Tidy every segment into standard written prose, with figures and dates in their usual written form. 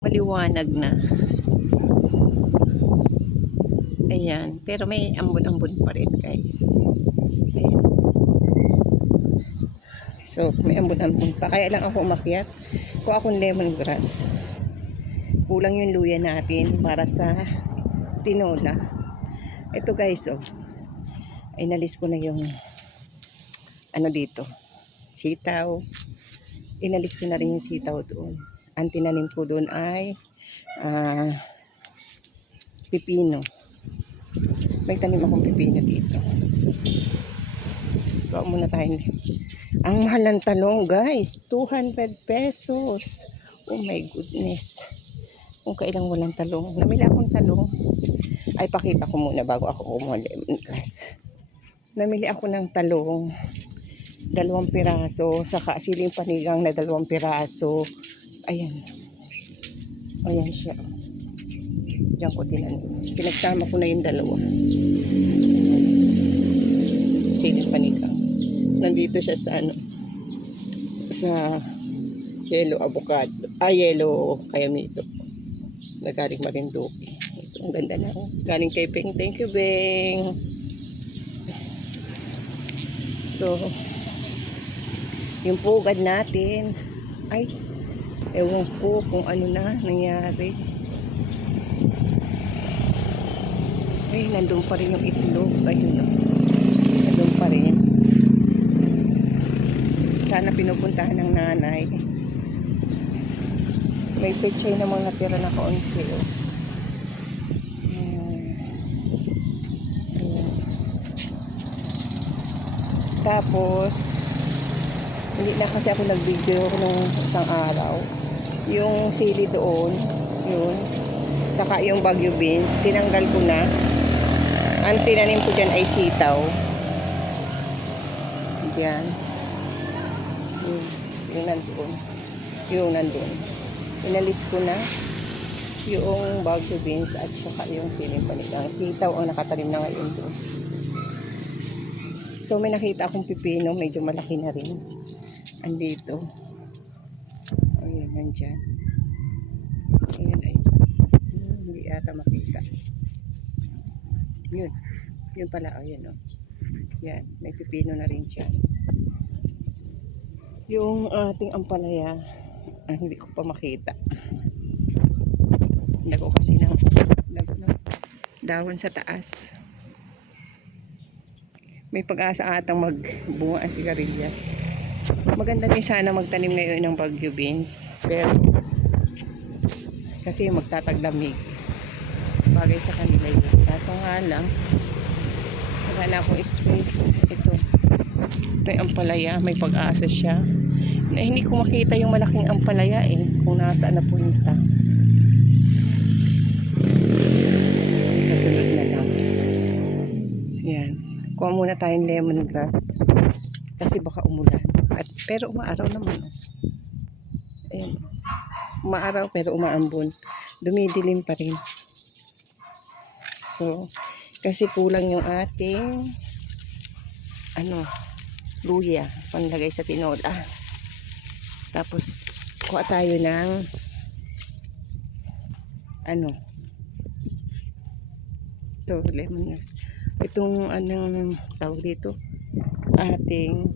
Maliwanag na. Ayan, pero may ambon-ambon pa rin, guys. Ayan. So, may ambon-ambon pa. Kaya lang ako umakyat. Kuha akong lemongrass. Kulang yung luya natin para sa tinola. Ito, guys, oh. Ay, nalis ko na yung ano dito. Sitaw. Inalis ko na rin yung sitaw doon. Ang tinanim ko doon ay pipino. May tanim akong pipino dito. Kuha muna tayo. Ang mahal ng talong, guys. 200 pesos. Oh my goodness. Kung kailang walang talong. Namili akong talong. Ay, pakita ko muna bago ako kumuha lemongrass. Namili ako ng talong. 2 piraso. Saka siling panigang na 2 piraso. Ayan. Ayan siya. Diyan ko tinanim. Pinagsama ko na yung 2. Siling panigang. Nandito siya sa ano. Sa yellow avocado. Yellow kayamito. Nagaling Marinduque. Ito, ang ganda na. Galing kay Beng. Thank you, Beng. So, yung pugad natin. Ay, ewan ko kung ano na nangyari. Ay, nandun pa rin yung itlog. Ayun, no? Nandun pa rin. Sana pinupuntahan ng nanay. May pechay namang natira na kaunti, oh. Tapos hindi na kasi ako nag-video nung isang araw. Yung sili doon, yun. Saka yung bagyo beans, tinanggal ko na. Ang tinanim ko dyan ay sitaw. Yan. Yung nandun. Yung nandun. Inalis ko na yung bagyo beans at saka yung siling panigang. Sitaw ang nakatanim na ngayon doon. So may nakita akong pipino, medyo malaki na rin. Andito. Ayan, nandyan. Ayan ay. Hindi ata makita. Yun. Yun pala, ayan o. Yan, may pipino na rin dyan. Yung ating ampalaya, hindi ko pa makita. Lago kasi ng dahon sa taas. May pag-asa atang magbunga ang sigarilyas. Maganda din sana magtanim ngayon ng bagyo beans. Pero, kasi magtataglamig. Bagay sa kanila yun. Kaso nga lang, wala na akong space. Ito yung ampalaya. May pag-asa siya. Na hindi ko makita yung malaking ampalaya eh. Kung nasaan na punta. Sa sunod na lang. Yan. Kuha muna tayong lemongrass. Kasi baka umulan. Pero umaaraw naman. Ayan. Umaaraw pero umaambon. Dumidilim pa rin. So, kasi kulang yung ating luya. Panlagay sa tinola. Tapos, kuha tayo ng ito, lemongrass. Itong tawag dito, ating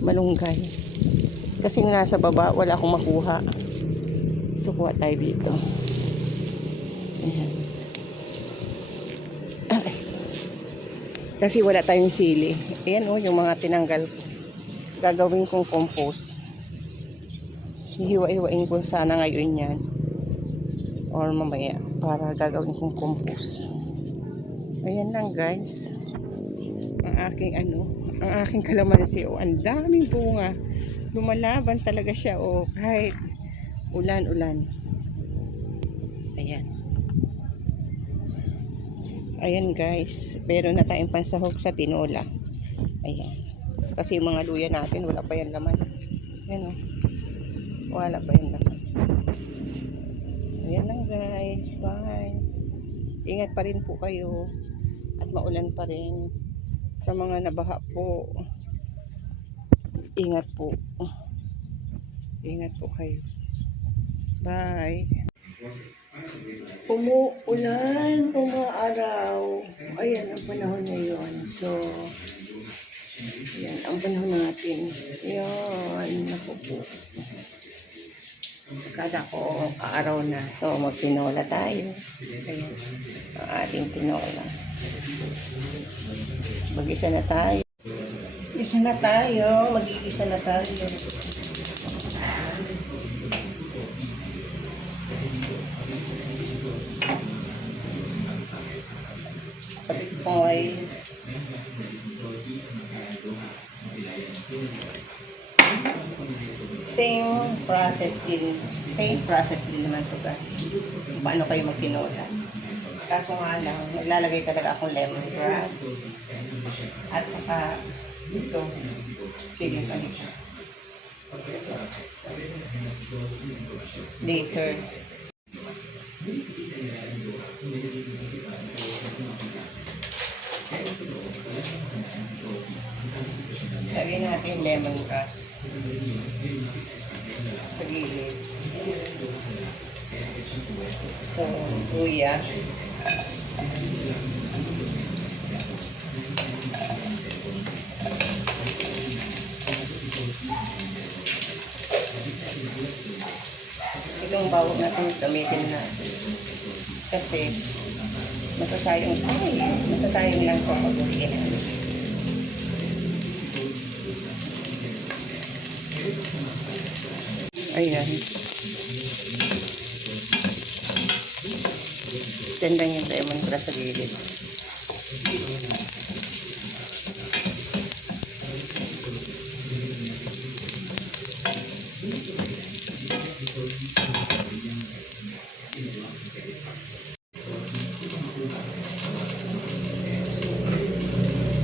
malunggay. Kasi nasa baba, wala akong makuha. So, kuha tayo dito. Ayan. Okay. Kasi wala tayong sili. Ayan yung mga tinanggal ko. Gagawin kong compost. Hihiwa-hiwain ko sana ngayon yan. Or mamaya para gagawin kong compost. Ayan lang, guys. Ang aking kalamansi. Ang daming bunga. Lumalaban talaga siya kahit ulan-ulan. Ayan. Ayan, guys. Meron na tayong pansahog sa tinola. Ayan. Kasi yung mga luya natin, wala pa yan laman. Ayan, wala pa yan laman. Ayan lang, guys. Bye. Ingat pa rin po kayo. At maulan pa rin. Sa mga nabaha po, ingat po. Ingat po kayo. Bye. Umuulan, umaaraw. Ayan ang panahon ngayon. So, ayan ang panahon natin. Ayan, naku po. Akala ko araw na. So, magtinola tayo. Ayan, ang ating tinola. Mag-isa na tayo. Isa na tayo. Mag-iisa na tayo. Kapit ko ay same process din naman to guys. Kung paano kayo magtinola. Kaso nga lang, naglalagay talaga akong lemongrass. At saka, ito, siling panika. Later. Lagyan natin lemongrass. Sa gilid. So, luya. Itong bawang natin gamitin natin. Kasi, masasayang lang ito pag uliin. Ayan. Ganda yung lemongrass sa gilid.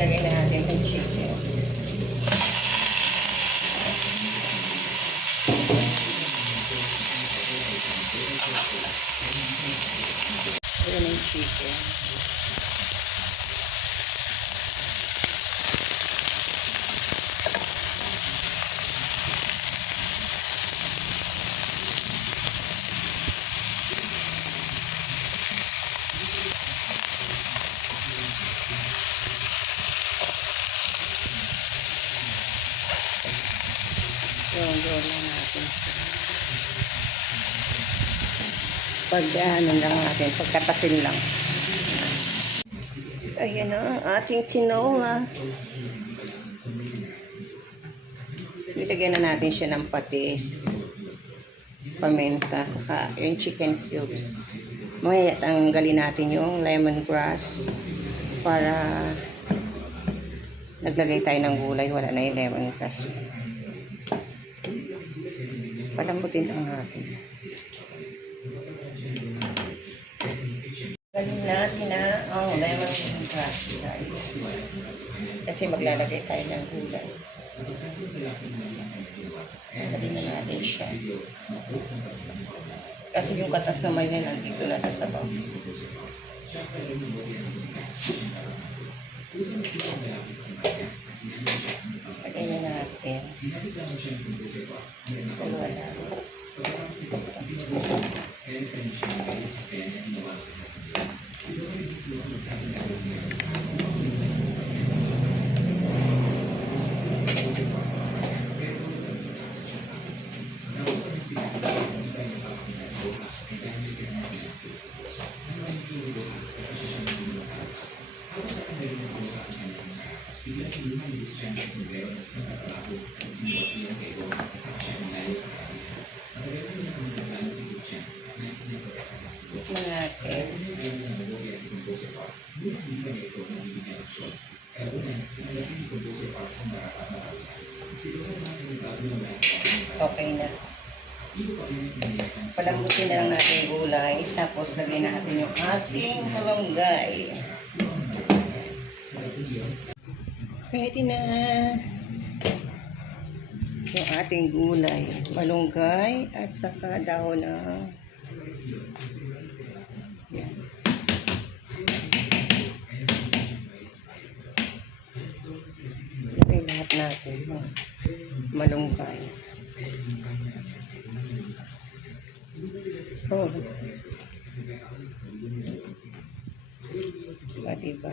Ilagay na natin yung chicken. Ayan yung chicken. Doon lang natin. Pag-ano lang natin, pagkatasin lang. Ayan na ang ating tinola. Nilagyan na natin siya ng patis, paminta, saka yung chicken cubes. Mamaya tanggalin natin yung lemongrass para naglagay tayo ng gulay, wala na yung lemongrass. Palambutin lang natin. Galing natin na ang lemongrass, guys. Kasi maglalagay tayo ng gulay. Galing na natin siya. Kasi yung katas naman yan nandito na sa sabaw. Lagay na natin. Dalawa lang. Tikman natin. Okay na. Palambutin na lang natin yung gulay. Tapos lagyan natin yung ating malunggay. Pwede na yung ating gulay, malunggay at saka dahon ng yan. Lagay lahat natin malunggay. Oh. Diba?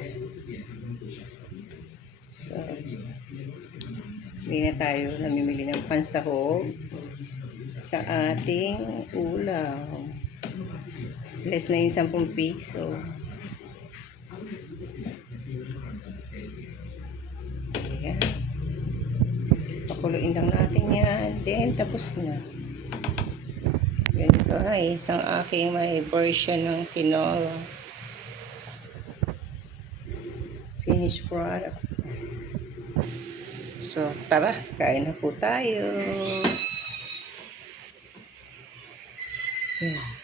So, hindi na tayo namimili ng pansahog sa ating ulam. Less na yung 10 piso. Ayan. Pakuluin lang natin yan. Then, tapos na. Ganito guys, ang aking may version ng tinola. Finished product. So, tara, kain na po tayo. Yeah.